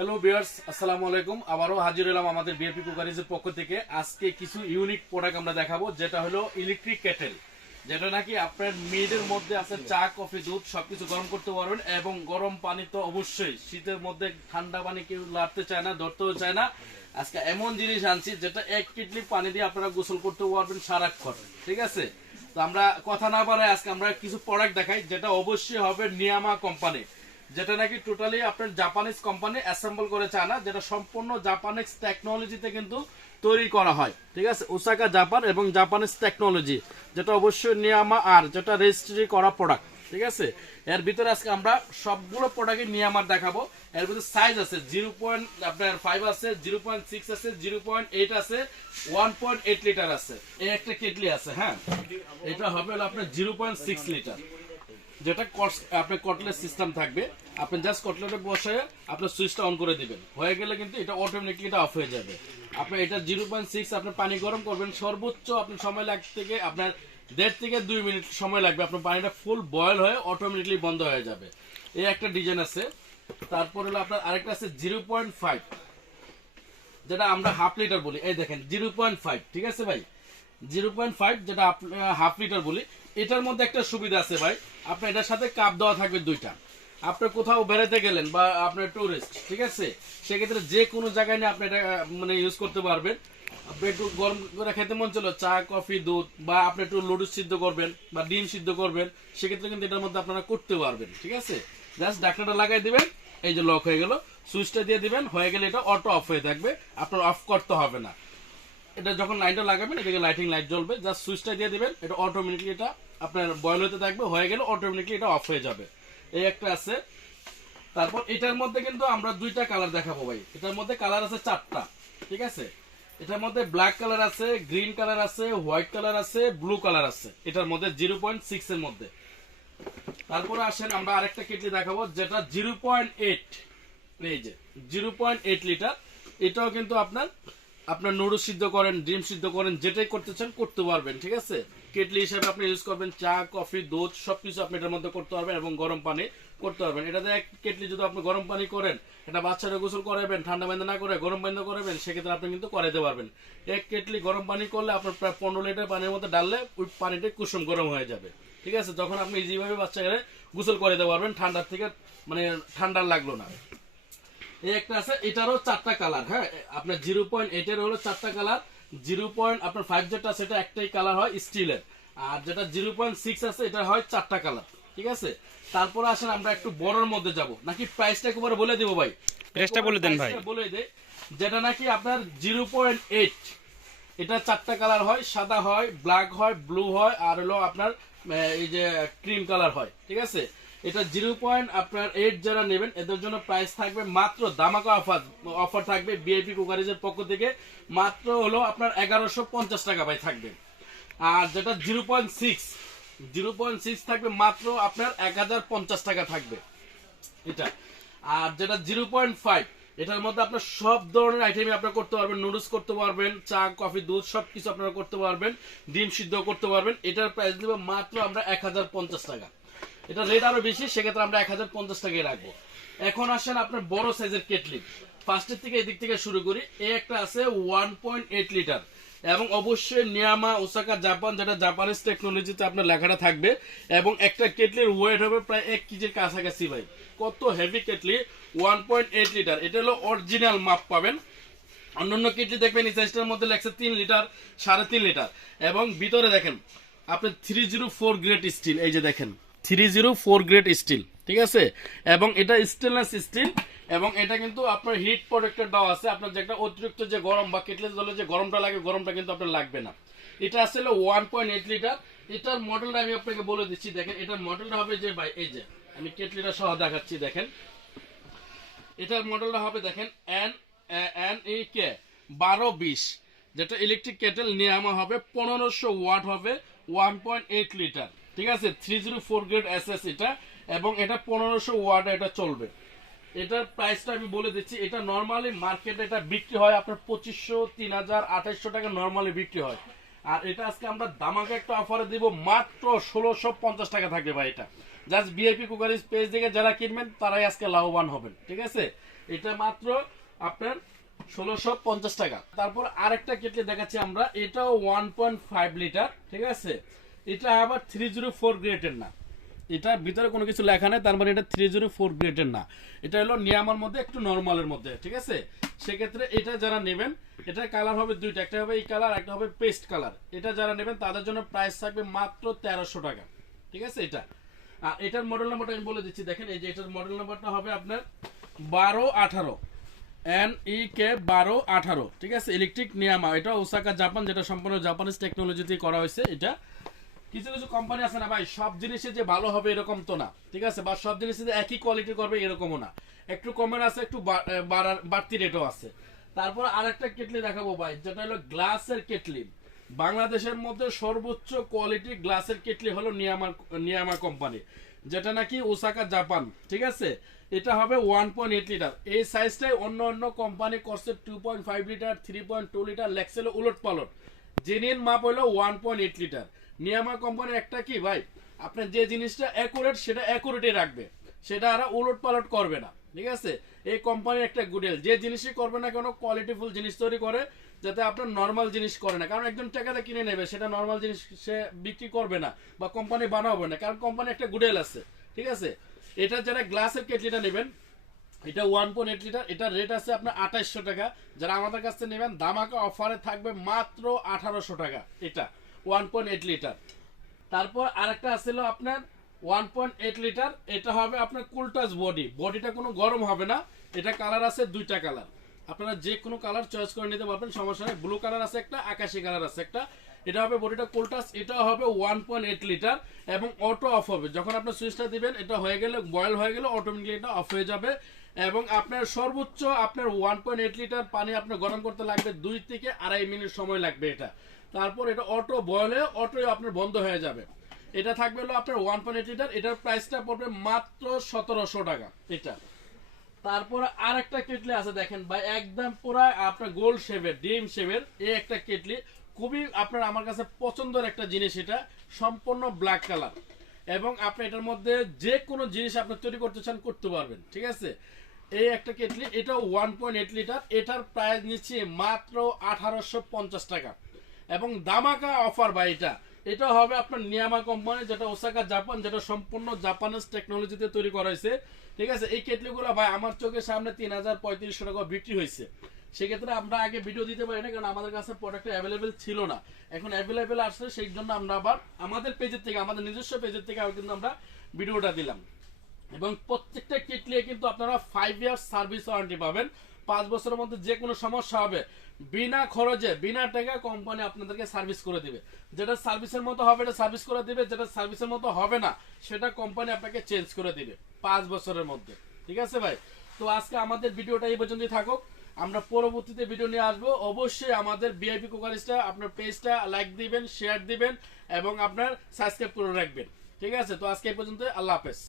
Hello viewers, আসসালামু আলাইকুম। আবারও হাজির হলাম আমাদের বিএপি কুকারিজের পক্ষ থেকে। আজকে কিছু ইউনিক প্রোডাক্ট আমরা দেখাবো, যেটা হলো ইলেকট্রিক কেটেল, যেটা নাকি আপনার মেয়েদের মধ্যে আছে চা কফি দুধ সবকিছু গরম করতে পারবেন। এবং গরম পানি তো অবশ্যই, শীতের মধ্যে ঠান্ডা পানি কেউ লাড়তে চায় না, ধরতেও চায় না। আজকে এমন জিনিস আনছি যেটা 1 কেটলি পানি দিয়ে আপনারা গোসল করতে পারবেন সারাক্ষণ, ঠিক আছে? তো আমরা কথা না বাড়াই আজকে আমরা কিছু প্রোডাক্ট দেখাই, যেটা অবশ্যই হবে নিয়ামা কোম্পানি, যেটা নাকি টোটালি আপনার জাপানিজ কোম্পানি অ্যাসেম্বল করেছে আনা, যেটা সম্পূর্ণ জাপানিজ টেকনোলজিতে কিন্তু তৈরি করা হয়, ঠিক আছে? ওসাকা জাপান এবং জাপানিজ টেকনোলজি, যেটা অবশ্যই নিয়ামা আর যেটা রেজিস্ট্রি করা প্রোডাক্ট, ঠিক আছে? এর ভিতরে আজকে আমরা সবগুলো প্রোডাক্টই নিয়ামার দেখাবো। এর ভিতরে সাইজ আছে 0.5 আছে, 0.6 আছে, 0.8 আছে, 1.8 লিটার আছে। এই একটা কেটলি আছে, হ্যাঁ, এটা হবে হলো আপনার 0.6 লিটার, যেটা আপনার কটলের সিস্টেম থাকবে। আপনি জাস্ট কটলেটে বসে আপনার সুইচটা অন করে দিবেন, হয়ে গেলে কিন্তু এটা অটোমেটিকলি এটা অফ হয়ে যাবে। আপনি এটা 0.6 আপনি পানি গরম করবেন, সর্বোচ্চ আপনার সময় লাগতে থেকে আপনার 1.5 থেকে 2 মিনিট সময় লাগবে। আপনার পানিটা ফুল বয়েল হয়ে অটোমেটিকলি বন্ধ হয়ে যাবে। এই একটা ডিজাইন আছে। তারপর হলো আপনার আরেকটা আছে 0.5, যেটা আমরা হাফ লিটার বলি। এই দেখেন 0.5, ঠিক আছে ভাই? 0.5 যেটা হাফ লিটার বলি। এটার মধ্যে একটা সুবিধা আছে ভাই, আপনার এটার সাথে কাপ দেওয়া থাকবে 2টা। আপনি কোথাও বেড়াতে গেলেন বা আপনার টুরিস্ট, ঠিক আছে, সেক্ষেত্রে যে কোনো জায়গায় নিয়ে আপনি এটা মানে ইউজ করতে পারবেন। আপনি একটু গরম করে খেতে মন চলো, চা কফি দুধ, বা আপনি একটু লুডুস সিদ্ধ করবেন বা ডিম সিদ্ধ করবেন, সেক্ষেত্রে কিন্তু এটার মধ্যে আপনারা করতে পারবেন, ঠিক আছে? জাস্ট ঢাকনাটা লাগাই দিবেন, এই যে লক হয়ে গেল, সুইচটা দিয়ে দিবেন, হয়ে গেলে এটা অটো অফ হয়ে থাকবে, আপনার অফ করতে হবে না। এটা যখন লাইনটা লাগাবেন এদিকে লাইটিং লাইট জ্বলবে, জাস্ট সুইচটা দিয়ে দিবেন, এটা অটোমেটিকলি এটা আপনার বয়েল হতে থাকবে, হয়ে গেলে অটোমেটিকলি এটা অফ হয়ে যাবে। এই একটা আছে। তারপর এটার মধ্যে কিন্তু আমরা 2টা কালার দেখাবো ভাই। এটার মধ্যে কালার আছে 4টা, ঠিক আছে? এটার মধ্যে ব্ল্যাক কালার আছে, গ্রিন কালার আছে, হোয়াইট কালার আছে, ব্লু কালার আছে, এটার মধ্যে 0.6 এর মধ্যে। তারপরে আসেন আমরা আরেকটা কেটলি দেখাবো, যেটা 0.8, এই যে 0.8 লিটার। এটাও কিন্তু আপনার নুডলস সিদ্ধ করেন, ডিম সিদ্ধ করেন, যেটাই করতে চান করতে পারবেন, ঠিক আছে? কেটলি হিসেবে আপনি ইউজ করবেন, চা কফি দুধ সবকিছু আপনি এটার মধ্যে করতে পারবেন এবং গরম পানি করতে পারবেন। এটাতে এক কেটলি যদি আপনি গরম পানি করেন, এটা বাচ্চারা গোসল করাবেন, ঠান্ডা পানি না করে গরম পানি করাবেন, সেক্ষেত্রে আপনি কিন্তু করাইতে পারবেন। এক কেটলি গরম পানি করলে আপনার প্রায় 15 লিটার পানির মধ্যে ডাললে ওই পানিটা কুসুম গরম হয়ে যাবে, ঠিক আছে? যখন আপনি ইজিভাবে বাচ্চাকে গোসল করাইতে পারবেন, ঠান্ডার থেকে মানে ঠান্ডার লাগলো না। এই একটা আছে, এটারও 4টা কালার, হ্যাঁ, আপনার 0.8 এর হলো 4টা কালার। আপনার 5 যেটা আছে এটা একটাই কালার হয় স্টিলের, আর যেটা 0.6 আছে এটা হয় 4টা কালার, ঠিক আছে? তারপরে আসেন আমরা একটু বড়র মধ্যে যাব, নাকি প্রাইসটা একবারে বলে দেবো ভাই? প্রাইসটা বলে দেন ভাই। বলে দেই, যেটা নাকি আপনার 0.8, এটা 4টা কালার হয়, সাদা হয়, ব্ল্যাক হয়, ব্লু হয়, আর হলো আপনার এই যে ক্রিম কালার হয়, ঠিক আছে? এটা 0.8 যারা নেবেন এদের জন্য প্রাইস থাকবে মাত্র ধামাকা অফার থাকবে বিআইপি কুকারিজের পক্ষ থেকে, মাত্র হলো আপনার 1150 টাকা ভাই থাকবে। আর যেটা 0.6 থাকবে মাত্র আপনার 1050 টাকা থাকবে এটা। আর যেটা 0.5, এটার মধ্যে আপনার সব ধরনের আইটেমই আপনারা করতে পারবেন, নুডলস করতে পারবেন, চা কফি দুধ সবকিছু আপনারা করতে পারবেন, ডিম সিদ্ধ করতে পারবেন। এটার প্রাইস দেবো মাত্র আমরা 1050 টাকা। এটা রেট আরো বেশি, সেক্ষেত্রে আমরা 1050 টাকায় রাখবো। এখন আসেন আপনার বড় সাইজের কেটলি, ফার্স্টের থেকে এদিক থেকে শুরু করি। এই একটা আছে 1.8 লিটার, এবং অবশ্যই নিয়ামা ওসাকা জাপান, যেটা জাপানিজ টেকনোলজিতে আপনার লেখাটা থাকবে। এবং একটা কেটলির ওয়েট হবে প্রায় 1 কেজির কাছাকাছি ভাই। কত হেভি কেটলি, 1.8 লিটার। এটা হলো অরিজিনাল মাপ পাবেন। অন্যান্য কেটলি দেখবেন এই সাইজটার মধ্যে লেখছে 3 লিটার, 3.5 লিটার, এবং ভিতরে দেখেন আপনার 304 গ্রেড স্টিল, এই যে দেখেন 304 গ্রেড স্টিল, ঠিক আছে? এবং এটা স্টেনলেস স্টিল, এবং এটা কিন্তু আপনার হিট প্রোটেক্টর দেওয়া আছে। আপনার যে একটা অতিরিক্ত যে গরম বা কেটলে জলে যে গরমটা লাগে, গরমটা কিন্তু আপনার লাগবে না। এটা আসলে 1.8 লিটার। এটার মডেলটা আমি আপনাকে বলে দিচ্ছি, দেখেন এটার মডেলটা হবে যে ভাই, এই যে আমি কেটলিটা সহ দেখাচ্ছি, দেখেন এটার মডেলটা হবে দেখেন NEK 1220, যেটা ইলেকট্রিক কেটেল নিয়ামা হবে, 1500 ওয়াট হবে, 1.8 লিটার, ঠিক আছে? 304 গ্রেড SS এটা, এবং এটা 1500 ওয়াট এটা চলবে। এটার প্রাইসটা আমি বলে দিচ্ছি। এটা নরমালি মার্কেটে এটা বিক্রি হয় আপনার 2500, 3000, 2800 টাকা নরমালি বিক্রি হয়। আর এটা আজকে আমরা দামাকে একটা অফারে দিব, মাত্র 1650 টাকা থাকবে ভাই। এটা জাস্ট ভিআইপি কুকারিজ পেজ থেকে যারা কিনবেন তারাই আজকে লাভবান হবেন, ঠিক আছে? এটা মাত্র আপনার 1650 টাকা। তারপর আরেকটা কেটলি দেখাচ্ছি আমরা, এটাও 1.5 লিটার, ঠিক আছে। এটা আবার 304 গ্রেডের না, এটার ভিতরে কোনো কিছু লেখা নেই, তার মানে এটা 304 গ্রেডের না, এটা হলো নিয়ামার মধ্যে একটু নরমালের মধ্যে, ঠিক আছে। সেক্ষেত্রে এটা যারা নেবেন, এটার কালার হবে দুইটা, একটা হবে এই কালার, একটা হবে পেস্ট কালার। এটা যারা নেবেন তাদের জন্য প্রাইস থাকবে মাত্র 1300 টাকা, ঠিক আছে। এটা আর এটার মডেল নাম্বারটা আমি বলে দিচ্ছি, দেখেন এই যে এটার মডেল নাম্বারটা হবে আপনার 1218 NEK 1218, ঠিক আছে। ইলেকট্রিক নিয়ামা, এটা ওসাকা জাপান, যেটা সম্পূর্ণ জাপানিজ টেকনোলজিতে করা হয়েছে। এটা কিছু কিছু কোম্পানি আছে না ভাই, সব জিনিসে যে ভালো হবে এরকম তো না, ঠিক আছে, বা সব জিনিসে যে একই কোয়ালিটি করবে এরকমও না, একটু কমের আছে, একটু বাড়তি রেটও আছে। তারপর আরেকটা কেটলি দেখাবো ভাই, যেটা হলো গ্লাসের কেটলি। বাংলাদেশের মধ্যে সর্বোচ্চ কোয়ালিটি গ্লাসের কেটলি হলো নিয়ামা কোম্পানি, যেটা নাকি ওসাকা জাপান, ঠিক আছে। এটা হবে 1.8 লিটার। এই সাইজটাই অন্য অন্য কোম্পানি করছে 2.5 লিটার, 3.2 লিটার, লেক্সেল উলট পালট। জেনুইন মাপ হলো 1.8 লিটার। নিয়ামা কোম্পানির একটা কি ভাই, আপনার যে জিনিসটা অ্যাকুরেট সেটা অ্যাকুরেটই রাখবে, সেটা আর উলট পালট করবে না, ঠিক আছে। এই কোম্পানির একটা গুডেল, যে জিনিসই করবে না কেন কোয়ালিটিফুল জিনিস তৈরি করে, যাতে আপনার নর্মাল জিনিস করে না। কারণ একজন টাকাতে কিনে নেবে, সেটা নর্মাল জিনিস সে বিক্রি করবে না বা কোম্পানি বানাবে না, কারণ কোম্পানি একটা গুডেল আছে, ঠিক আছে। এটা যারা গ্লাসের কেটলিটা নেবেন, এটা 1.8 লিটার, এটার রেট আছে আপনার 2800 টাকা। যারা আমাদের কাছ থেকে নেবেন দামাকা অফারে থাকবে মাত্র 1800 টাকা, এটা 1.8 লিটার। তারপর আরেকটা আসছিল আপনার 1.8 লিটার, এটা হবে আপনার কুলটাস বডিটা কোনো গরম হবে না। এটা কালার আছে দুইটা কালার, আপনারা যে কোনো কালার চয়েস করে নিতে পারবেন, সমস্যা নেই। ব্লু কালার আছে একটা, আকাশি কালার আছে একটা। এটা হবে বডিটা কুলটাস, এটা হবে 1.8 লিটার এবং অটো অফ হবে যখন আপনার সুইচটা দিবেন। এটা হয়ে গেলে বয়েল হয়ে গেলে অটোমেটিকলি এটা অফ হয়ে যাবে। এবং আপনার সর্বোচ্চ আপনার 1.8 লিটার পানি আপনার গরম করতে লাগবে 2 থেকে 2.5 মিনিট সময় লাগবে এটা। তারপর এটা অটো বয়েল হয়ে অটোই আপনার বন্ধ হয়ে যাবে। এটা থাকবে হলো আপনার 1.8 লিটার, এটার প্রাইসটা পড়বে মাত্র 1700 টাকা এটা। তারপর আরেকটা কেটলি আছে দেখেন ভাই, একদম পুরো আপনার গোল শেপের, ডিম শেপের এই একটা কেটলি, খুবই আপনার আমার কাছে পছন্দের একটা জিনিস। এটা সম্পূর্ণ ব্ল্যাক কালার এবং আপনি এটার মধ্যে যে কোনো জিনিস আপনি তৈরি করতে চান করতে পারবেন, ঠিক আছে। এই একটা কেটলি, এটা 1.8 লিটার, এটার প্রাইস নিচ্ছে মাত্র 1850 টাকা এবং দামাকা অফার ভাই। এটা হবে আপনার নিয়ামা কোম্পানি, যেটা ওসাকা জাপান, যেটা সম্পূর্ণ জাপানিজ টেকনোলজিতে তৈরি করা হয়েছে, ঠিক আছে। এই কেটলিগুলো ভাই আমার চোখের সামনে 3500 টাকা বিক্রি হয়েছে। সেক্ষেত্রে আমরা আগে ভিডিও দিতে পারি না, কারণ আমাদের কাছে প্রোডাক্ট অ্যাভেলেবেল ছিল না, এখন অ্যাভেলেবেল আসছে, সেই জন্য আমরা আবার আমাদের পেজের থেকে, আমাদের নিজস্ব পেজের থেকে কিন্তু আমরা ভিডিওটা দিলাম। এবং প্রত্যেকটা কেটলি কিন্তু আপনারা 5 ইয়ার্স সার্ভিস ওয়ারেন্টি পাবেন। 5 বছরের মধ্যে যে কোনো সমস্যা হবে বিনা খরচে বিনা টাকা কোম্পানি আপনাদেরকে সার্ভিস করে দিবে। যেটা সার্ভিসের মতো হবে এটা সার্ভিস করে দিবে, যেটা সার্ভিসের মতো হবে না সেটা কোম্পানি আপনাকে চেঞ্জ করে দিবে 5 বছরের মধ্যে, ঠিক আছে ভাই। তো আজকে আমাদের ভিডিওটা এই পর্যন্তই থাকুক, আমরা পরবর্তীতে ভিডিও নিয়ে আসবো। অবশ্যই আমাদের ভিআইপি কুকারিজটা আপনার পেজটা লাইক দিবেন, শেয়ার দিবেন এবং আপনার সাবস্ক্রাইব করে রাখবেন, ঠিক আছে। তো আজকে এই পর্যন্ত, আল্লাহ হাফেজ।